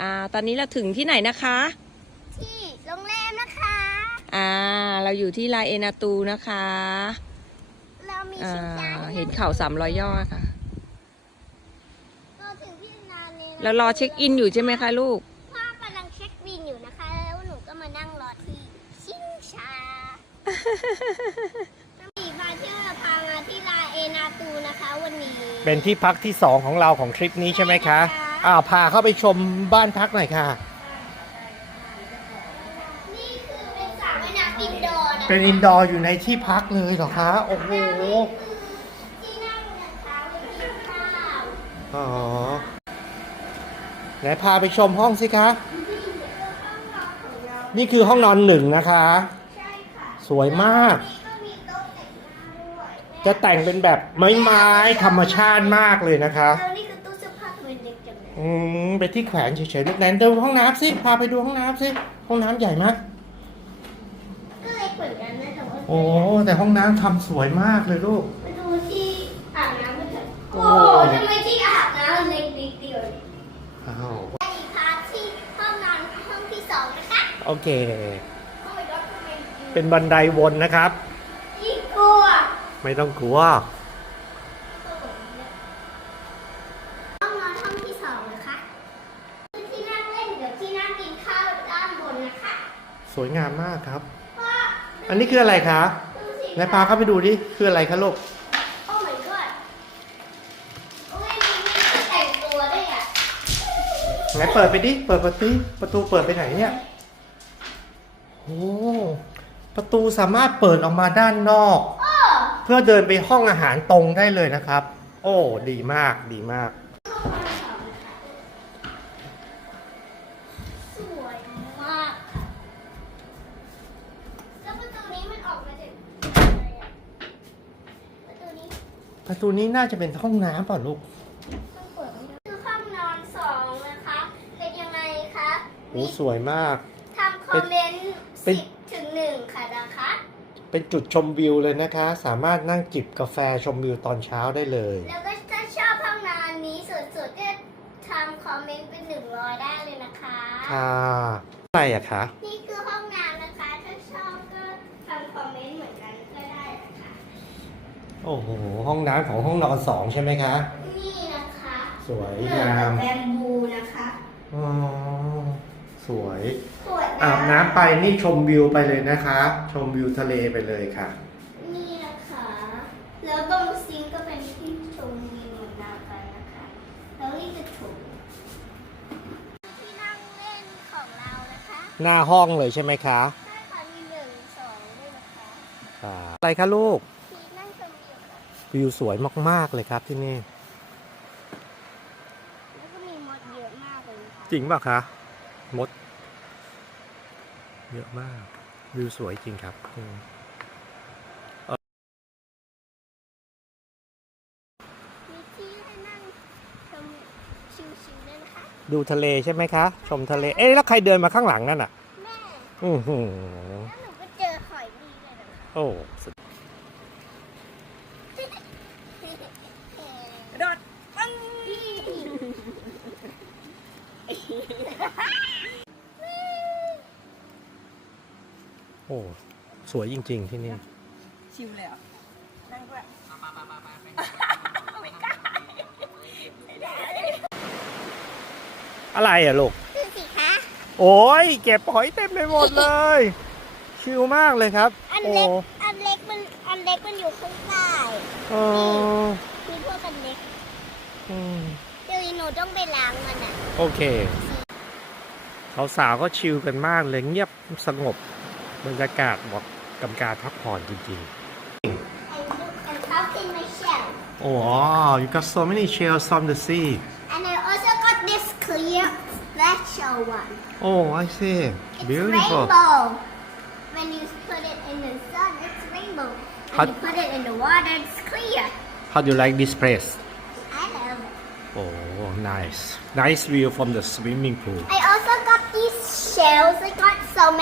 อ่า ตอนนี้เราถึงที่ไหนนะคะ ที่โรงแรมนะคะ อ่า เราอยู่ที่ลาเอนาตูนะคะ เรามีอ่า ชิงช้าด้วยะเห็นเขาสามร้อยยอดค่ะ เราถึงที่นานเลยแล้วรอเช็คอินอยู่ใช่ไหมคะลูก พ่อกำลังเช็คบินอยู่นะคะ แล้วหนูก็มานั่งรอที่ชิงช้าน้ำมีพาเที่ยวพามาที่ลาเอนาตูนะคะ วันนี้เป็นที่พักที่ 2 ของเราของทริปนี้ใช่ไหมคะ อ้าวพาเข้าไปชมบ้านพักหน่อยค่ะ นี่คือเป็นสระว่ายน้ำอินดอร์นะคะเป็นอินดอร์อยู่ในที่พักเลยเหรอคะ โอ้โห ที่นั่งนะคะไว้กินข้าวอ๋อ ไหนพาไปชมห้องสิคะ นี่คือห้องนอนหนึ่งนะคะ ใช่ค่ะสวยมาก นี่ก็มีโต๊ะแต่งหน้าด้วยจะแต่งเป็นแบบไม้ไม้ๆธรรมชาติมากเลยนะคะ แล้ว อืมไปที่แขวนเฉยๆไหนดูห้องน้ำสิพาไปดูห้องน้ำสิห้องน้ำใหญ่มากก็เลยเหมือนกันนะแต่ว่าโอ้แต่ห้องน้ำทำสวยมากเลยลูกมาดูที่อาบน้ำกันเถอะโอ้โอ้โหทำไมที่อาบน้ำเล็กนิดเดียวอ้าวอันนี้พาที่ห้องนอนห้องที่สองนะคะโอเคโอ้ยรถทำไมเป็นบันไดวนนะครับ ยิ่งกลัวไม่ต้องกลัว ห้องนอนห้องที่สองนะคะที่นั่งเล่นกับที่นั่งกินข้าวด้านบนนะคะ สวยงามมากครับว่าอันนี้คืออะไรคะดูสินายพาเข้าไปดูดิ คืออะไรคะลูกโอ้ my god โอ้ยมีมีแต่งตัวด้วยอะไหนเปิดไปดิ เปิดประตูประตูเปิดไปไหนเนี่ย โอ้ประตูสามารถเปิดออกมาด้านนอกโอ้เพื่อเดินไปห้องอาหารตรงได้เลยนะครับ โอ้ ดีมาก ดีมาก สวยมากค่ะแล้วประตูนี้มันออกมาจากอะไรอะประตูนี้ ประตูนี้น่าจะเป็นห้องน้ำเปล่าลูกต้องเปิดไม่ได้คือห้องนอนสองนะคะ เป็นยังไงคะโอ้สวยมาก ทำคอมเมนต์เป็สินบถึงหนึ่งค่ะนะคะ เป็นจุดชมวิวเลยนะคะ สามารถนั่งจิบกาแฟชมวิวตอนเช้าได้เลย แล้วก็ถ้าชอบห้องนอนนี้สุดๆก็ทำคอมเมนต์เป็นหนึ่งร้อยได้เลยนะคะ ค่ะอะไรอะคะนี่คือห้องน้ำนะคะ ถ้าชอบก็ทำคอมเมนต์เหมือนกันก็ได้นะคะ โอ้โห ห้องน้ำของห้องนอนสองใช่ไหมคะ นี่นะคะสวยเหมือนงากับมแบมบูนะคะอ๋อสวย สวยะอาบน้ำไปนี่ชมวิวไปเลยนะคะ ชมวิวทะเลไปเลยค่ะ นี่นะคะ แล้วตรงซิงก์ก็เป็นที่ชมวิวเหมือนกันนะคะ แล้วนี่คือถุงที่นั่งเล่นของเรานะคะหน้าห้องเลยใช่ไหมคะ ใช่ค่ะมีหนึ่งสองด้วยนะคะอ่าอะไรคะลูกที่นั่งชมวิ วค่ะวิวสวยมาก ๆ เลยครับที่นี่ แล้วก็มีมดเยอะมากเลยนะคะจริงเปล่ะคะมด เยอะมาก วิวสวยจริงครับอืมมีที่ให้นั่งชมชิวๆด้วยนะคะดูทะเลใช่ไหมคะ ชมทะเล เอ๊ะแล้วใครเดินมาข้างหลังนั่นอะ แม่ อือหือแล้วหนูก็เจอหอยดีเลยนะคะ โอ้สุด กระโดดปึ้ง โอ้สวยจริง ๆ ที่นี่ ชิวเลยเหรอะนั่งด้วยอะไรอะลูก ดูสิคะ โอ้ยเก็บหอยเต็มไปหมดเลย ชิลมากเลยครับ อันโอ้เล็ก อันเล็กมัน อันเล็กมันอยู่ข้างใต้เออมีพวกอันเล็ก อืมเดี๋ยวหนูต้องไปล้างมันอะโอเคเขาสาวๆก็ชิลกันมากเลยเงียบสงบ บรรยากาศเหมาะกับการพักผ่อนจริง and look and how in my shell ๆ โอ้ you got so many shells from the sea and I also got this clear special one oh I see it's beautiful rainbow when you put it in the sun it's rainbow and How- you put it in the water it's clear how do you like this place I love it oh nice nice view from the swimming pool I also got these shells I got so many